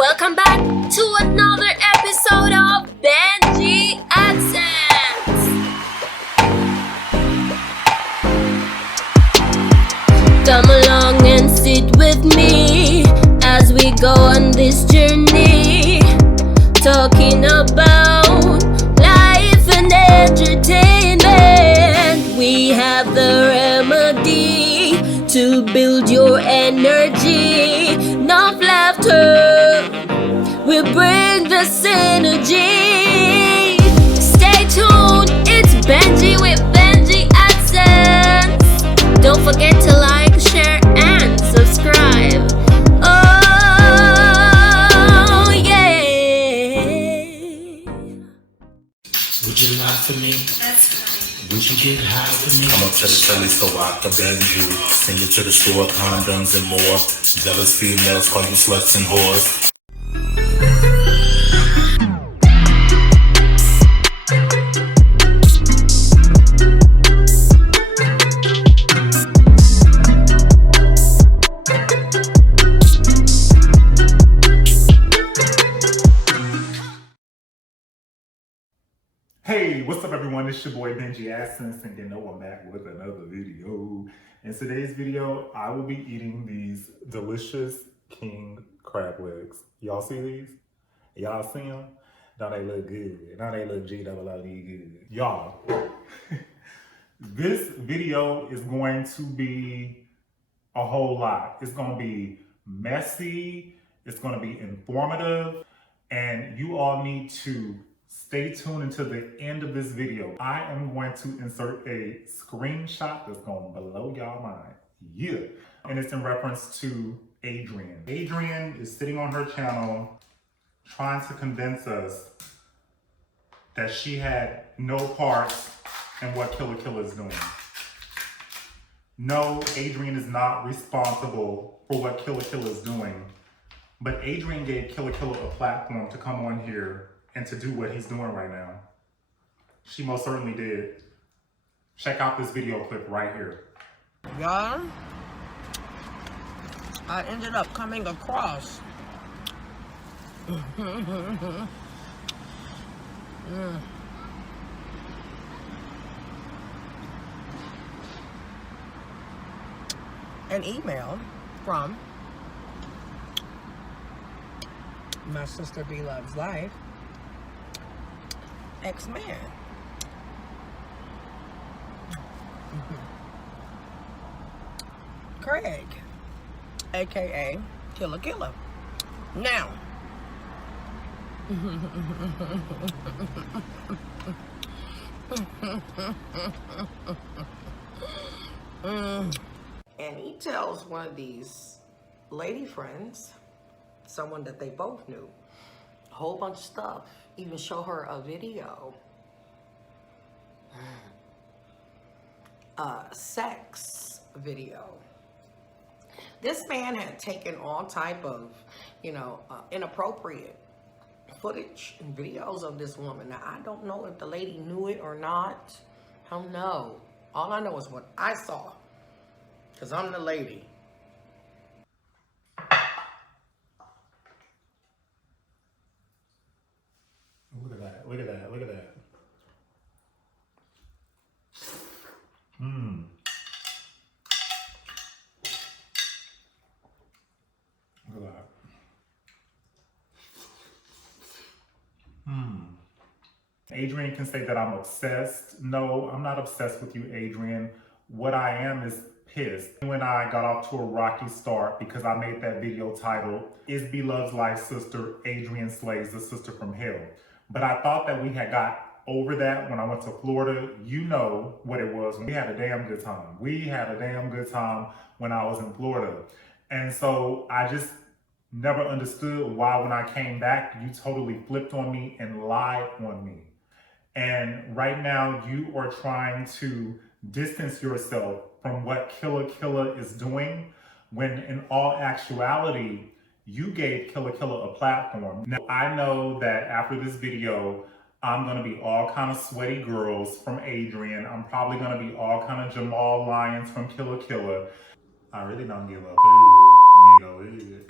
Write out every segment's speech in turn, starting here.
Welcome back to another episode of Benji Adsense. Come along and sit with me as we go on this journey, talking about life and entertainment. We have the remedy to build your energy. Enough laughter will bring the synergy. Stay tuned, it's Benji with Benji Adsense. Don't forget to like, share, and subscribe. Oh, yeah. Would you lie for me? That's fine. Would you get high for me? Come up to the telly so I can bend you. Send you to the store, condoms and more. Jealous females call you sluts and whores. Hey, what's up everyone? It's your boy Benji Adsense, and you know I'm back with another video. In today's video, I will be eating these delicious king crab legs. Y'all see these? Y'all see them? Now they look good. Now they look G-double-O-D good. Y'all, this video is going to be a whole lot. It's going to be messy. It's going to be informative. And you all need to stay tuned until the end of this video. I am going to insert a screenshot that's going to blow y'all mind. Yeah. And it's in reference to Adrienne. Adrienne is sitting on her channel trying to convince us that she had no part in what Killa is doing. No, Adrienne is not responsible for what Killa is doing. But Adrienne gave Killa a platform to come on here and to do what he's doing right now. She most certainly did. Check out this video clip right here. Y'all, I ended up coming across an email from my sister Bloveslife ex-man. Craig, aka Killa. Now, and he tells one of these lady friends, someone that they both knew, a whole bunch of stuff, even show her a video, sex video. This man had taken all type of, inappropriate footage and videos of this woman. Now, I don't know if the lady knew it or not. I don't know. All I know is what I saw, because I'm the lady. Look at that, look at that, look at that. Look at that. Adrienne can say that I'm obsessed. No, I'm not obsessed with you, Adrienne. What I am is pissed. When I got off to a rocky start because I made that video titled, Is Bloveslife Sister Adrienne Slays the Sister from Hell? But I thought that we had got over that when I went to Florida. You know what it was. We had a damn good time. We had a damn good time when I was in Florida. And so I just never understood why when I came back, you totally flipped on me and lied on me. And right now you are trying to distance yourself from what Killa is doing, when in all actuality, you gave Killa a platform. Now, I know that after this video, I'm gonna be all kind of sweaty girls from Adrian. I'm probably gonna be all kind of Jamal Lyons from Killa. I really don't give a nigga.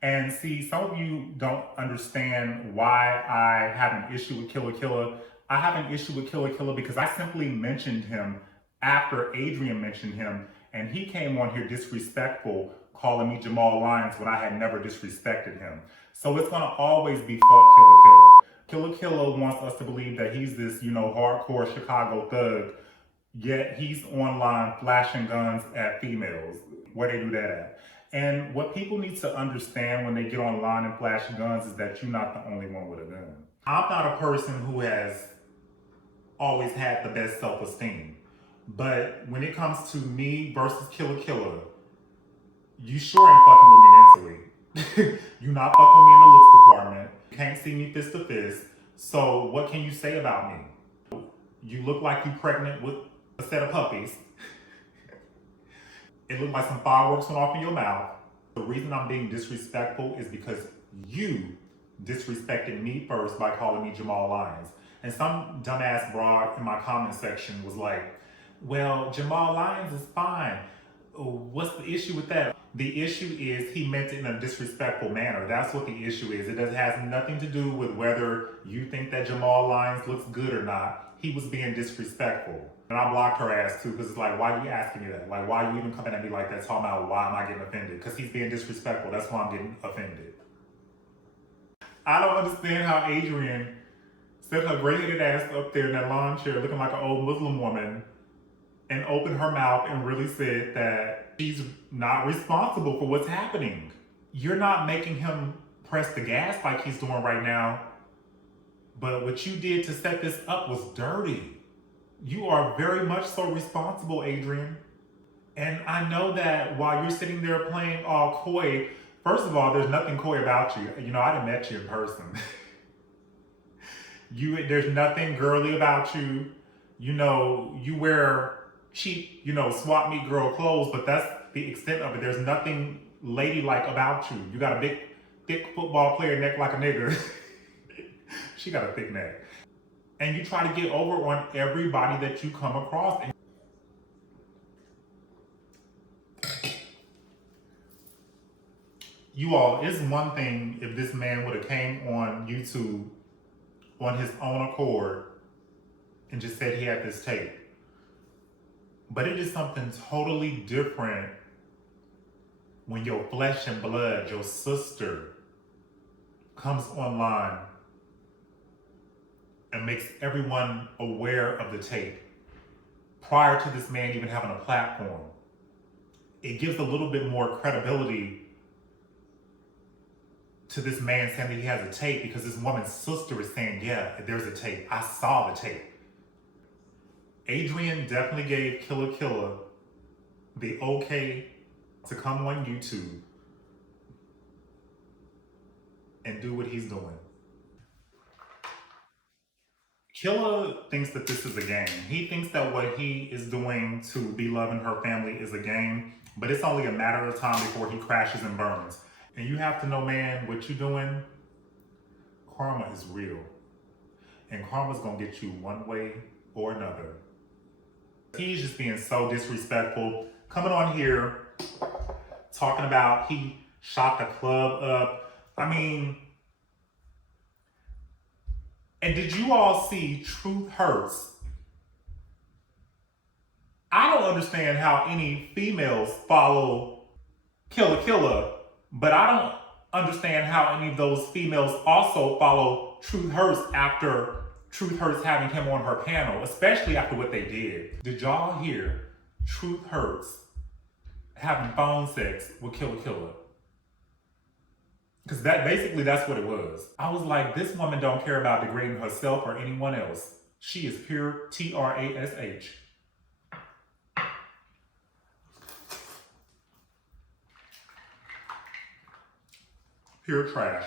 And see, some of you don't understand why I have an issue with Killa. I have an issue with Killa because I simply mentioned him after Adrian mentioned him, and he came on here disrespectful, calling me Jamal Lyons when I had never disrespected him. So it's gonna always be fuck Killa. Killa wants us to believe that he's this, hardcore Chicago thug, yet he's online flashing guns at females. Where they do that at? And what people need to understand when they get online and flash guns is that you're not the only one with a gun. I'm not a person who has always had the best self-esteem. But when it comes to me versus Killa, you sure ain't fucking with me mentally. You not fucking with me in the looks department. You can't see me fist to fist. So what can you say about me? You look like you pregnant with a set of puppies. It looked like some fireworks went off in your mouth. The reason I'm being disrespectful is because you disrespected me first by calling me Jamal Lyons. And some dumbass broad in my comment section was like, well, Jamal Lyons is fine. What's the issue with that? The issue is he meant it in a disrespectful manner. That's what the issue is. It has nothing to do with whether you think that Jamal Lyons looks good or not. He was being disrespectful. And I blocked her ass too, because it's like, why are you asking me that? Like, why are you even coming at me like that, talking about why am I getting offended? Because he's being disrespectful. That's why I'm getting offended. I don't understand how Adrienne set her gray-headed ass up there in that lawn chair looking like an old Muslim woman and opened her mouth and really said that she's not responsible for what's happening. You're not making him press the gas like he's doing right now, but what you did to set this up was dirty. You are very much so responsible, Adrian. And I know that while you're sitting there playing all coy, first of all, there's nothing coy about you. I done met you in person. There's nothing girly about you. You wear cheap, swap meet girl clothes, but that's the extent of it. There's nothing ladylike about you. You got a big, thick football player neck like a nigger. She got a thick neck. And you try to get over on everybody that you come across. You all, it's one thing if this man would have came on YouTube on his own accord and just said he had this tape. But it is something totally different when your flesh and blood, your sister, comes online and makes everyone aware of the tape prior to this man even having a platform. It gives a little bit more credibility to this man saying that he has a tape because this woman's sister is saying, yeah, there's a tape. I saw the tape. Adrian definitely gave Killa the okay to come on YouTube and do what he's doing. Killa thinks that this is a game. He thinks that what he is doing to Be Loving Her Family is a game, but it's only a matter of time before he crashes and burns. And you have to know, man, what you're doing, karma is real. And karma's gonna get you one way or another. He's just being so disrespectful. Coming on here, talking about he shot the club up. And did you all see Truth Hurts? I don't understand how any females follow Killa, but I don't understand how any of those females also follow Truth Hurts after Truth Hurts having him on her panel, especially after what they did. Did y'all hear Truth Hurts having phone sex with Killa? Because that's what it was. I was like, this woman don't care about degrading herself or anyone else. She is pure trash. Pure trash.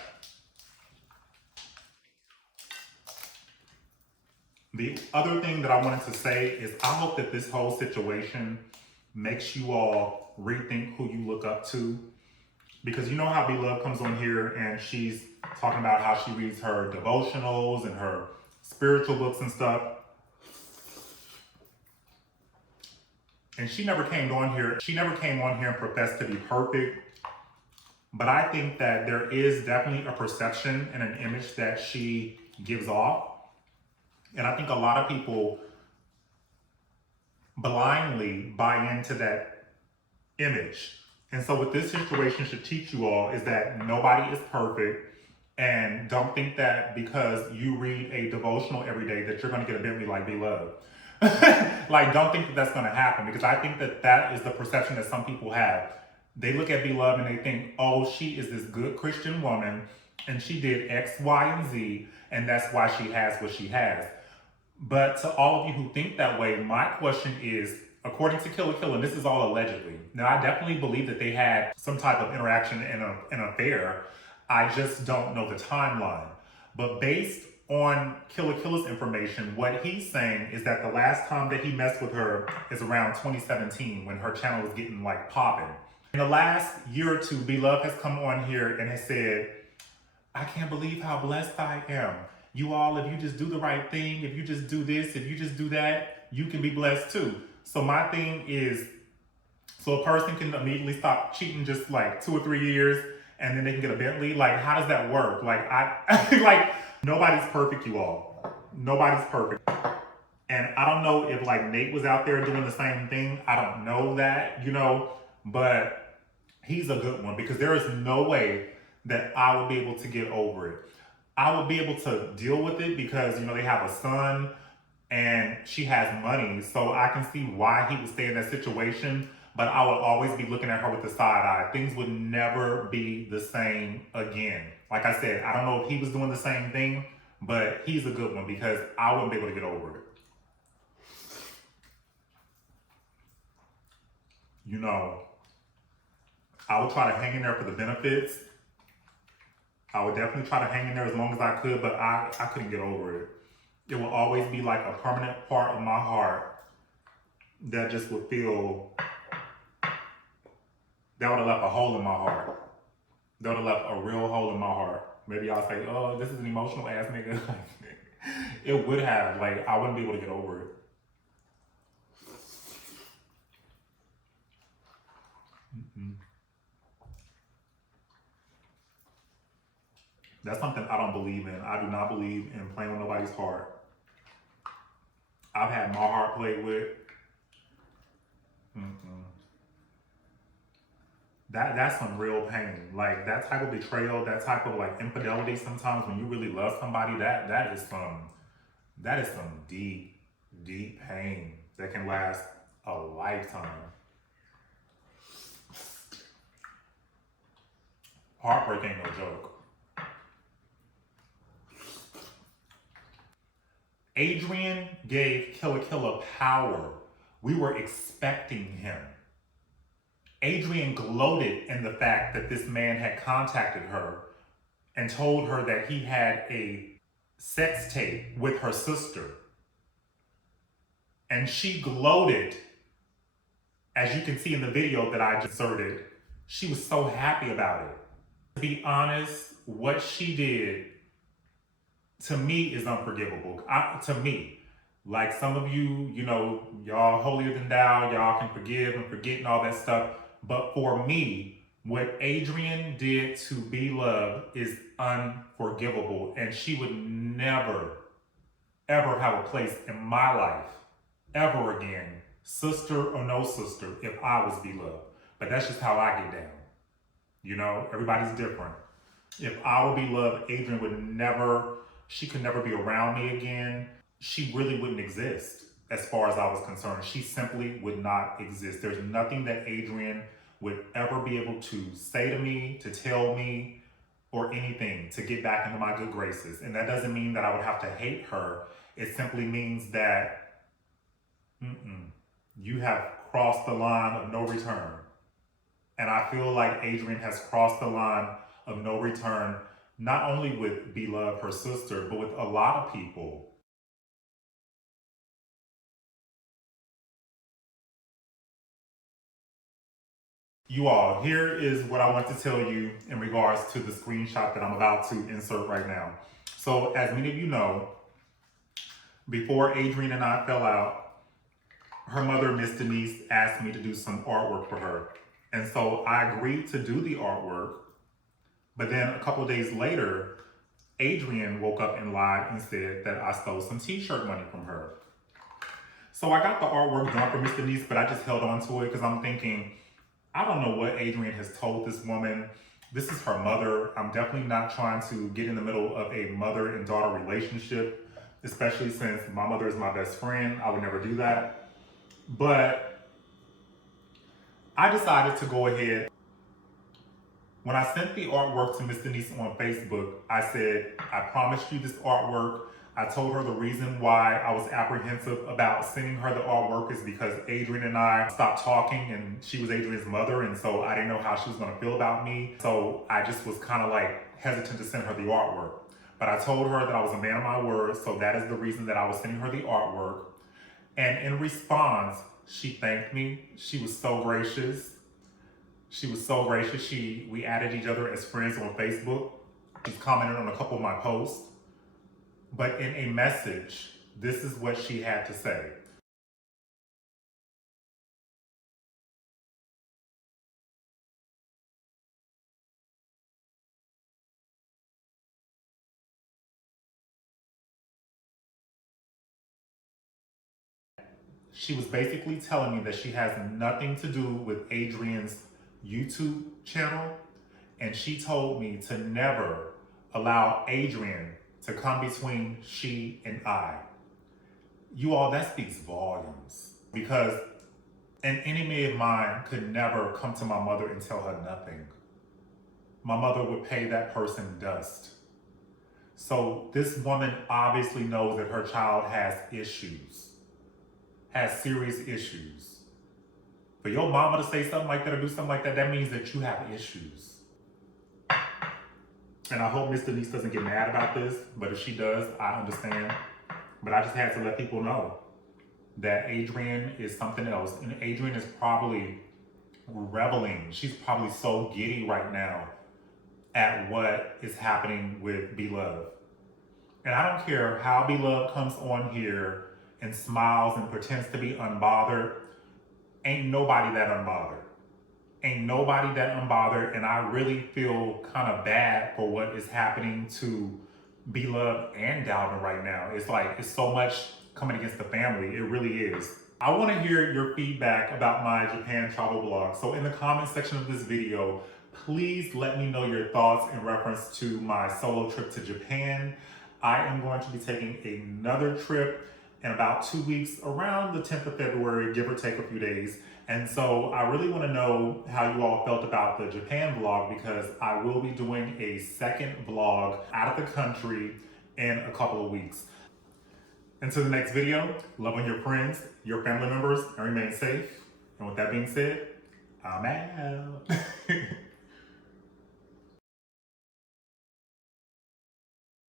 The other thing that I wanted to say is I hope that this whole situation makes you all rethink who you look up to. Because you know how B-Love comes on here and she's talking about how she reads her devotionals and her spiritual books and stuff. And she never came on here and professed to be perfect. But I think that there is definitely a perception and an image that she gives off. And I think a lot of people blindly buy into that image. And so what this situation should teach you all is that nobody is perfect. And don't think that because you read a devotional every day that you're going to get a Bentley like Beloved. Like, don't think that that's going to happen, because I think that that is the perception that some people have. They look at Beloved and they think, oh, she is this good Christian woman and she did X, Y, and Z, and that's why she has what she has. But to all of you who think that way, my question is, according to Killa, and this is all allegedly. Now, I definitely believe that they had some type of interaction in an affair. I just don't know the timeline. But based on Killa's information, what he's saying is that the last time that he messed with her is around 2017, when her channel was getting like popping. In the last year or two, Beloved has come on here and has said, I can't believe how blessed I am. You all, if you just do the right thing, if you just do this, if you just do that, you can be blessed too. So my thing is, so a person can immediately stop cheating just like 2 or 3 years and then they can get a Bentley. Like, how does that work? Like, like, nobody's perfect, you all. Nobody's perfect. And I don't know if like Nate was out there doing the same thing. I don't know that, but he's a good one, because there is no way that I would be able to get over it. I would be able to deal with it because, they have a son and she has money. So I can see why he would stay in that situation, but I would always be looking at her with the side eye. Things would never be the same again. Like I said, I don't know if he was doing the same thing, but he's a good one because I wouldn't be able to get over it. I would try to hang in there for the benefits. I would definitely try to hang in there as long as I could, but I couldn't get over it. It will always be like a permanent part of my heart that just would feel, that would have left a hole in my heart. That would have left a real hole in my heart. Maybe y'all say, oh, this is an emotional ass nigga. It would have, I wouldn't be able to get over it. That's something I don't believe in. I do not believe in playing with nobody's heart. I've had my heart played with. That's some real pain. Like, that type of betrayal, that type of infidelity, sometimes when you really love somebody, that is some deep, deep pain that can last a lifetime. Heartbreak ain't no joke. Adrian gave Killa power. We were expecting him. Adrian gloated in the fact that this man had contacted her and told her that he had a sex tape with her sister. And she gloated, as you can see in the video that I just inserted. She was so happy about it. To be honest, what she did to me is unforgivable. To me, like some of you, y'all holier than thou, y'all can forgive and forget and all that stuff. But for me, what Adrienne did to Beloved is unforgivable. And she would never, ever have a place in my life, ever again, sister or no sister, if I was Beloved. But that's just how I get down. Everybody's different. If I were Beloved, Adrienne would never, she could never be around me again. She really wouldn't exist as far as I was concerned. She simply would not exist. There's nothing that Adrienne would ever be able to say to me, to tell me, or anything to get back into my good graces. And that doesn't mean that I would have to hate her. It simply means that you have crossed the line of no return. And I feel like Adrienne has crossed the line of no return, not only with Beloved, her sister, but with a lot of people. You all, here is what I want to tell you in regards to the screenshot that I'm about to insert right now. So, as many of you know, before Adrienne and I fell out, her mother, Miss Denise, asked me to do some artwork for her. And so I agreed to do the artwork. But then a couple of days later, Adrienne woke up and lied and said that I stole some t-shirt money from her. So I got the artwork done for Miss Denise, but I just held on to it because I'm thinking, I don't know what Adrienne has told this woman. This is her mother. I'm definitely not trying to get in the middle of a mother and daughter relationship, especially since my mother is my best friend. I would never do that. But I decided to go ahead. When I sent the artwork to Miss Denise on Facebook, I said, I promised you this artwork. I told her the reason why I was apprehensive about sending her the artwork is because Adrian and I stopped talking, and she was Adrian's mother, and so I didn't know how she was gonna feel about me. So I just was kind of like hesitant to send her the artwork. But I told her that I was a man of my word, so that is the reason that I was sending her the artwork. And in response, she thanked me. She was so gracious. She was so gracious. We added each other as friends on Facebook. She's commented on a couple of my posts. But in a message, this is what she had to say. She was basically telling me that she has nothing to do with Adrian's YouTube channel, and she told me to never allow Adrian to come between she and I. You all, that speaks volumes, because an enemy of mine could never come to my mother and tell her nothing. My mother would pay that person dust. So this woman obviously knows that her child has issues, has serious issues. For your mama to say something like that or do something like that, that means that you have issues. And I hope Miss Denise doesn't get mad about this, but if she does, I understand. But I just had to let people know that Adrienne is something else. And Adrienne is probably reveling. She's probably so giddy right now at what is happening with Beloved. And I don't care how Beloved comes on here and smiles and pretends to be unbothered. Ain't nobody that unbothered. Ain't nobody that unbothered. And I really feel kind of bad for what is happening to Beloved and Dalvin right now. It's like, it's so much coming against the family. It really is. I want to hear your feedback about my Japan travel vlog. So in the comment section of this video, please let me know your thoughts in reference to my solo trip to Japan. I am going to be taking another trip in about 2 weeks, around the 10th of February, give or take a few days. And so I really want to know how you all felt about the Japan vlog, because I will be doing a second vlog out of the country in a couple of weeks. Until the next video, love on your friends, your family members, and remain safe. And with that being said, I'm out.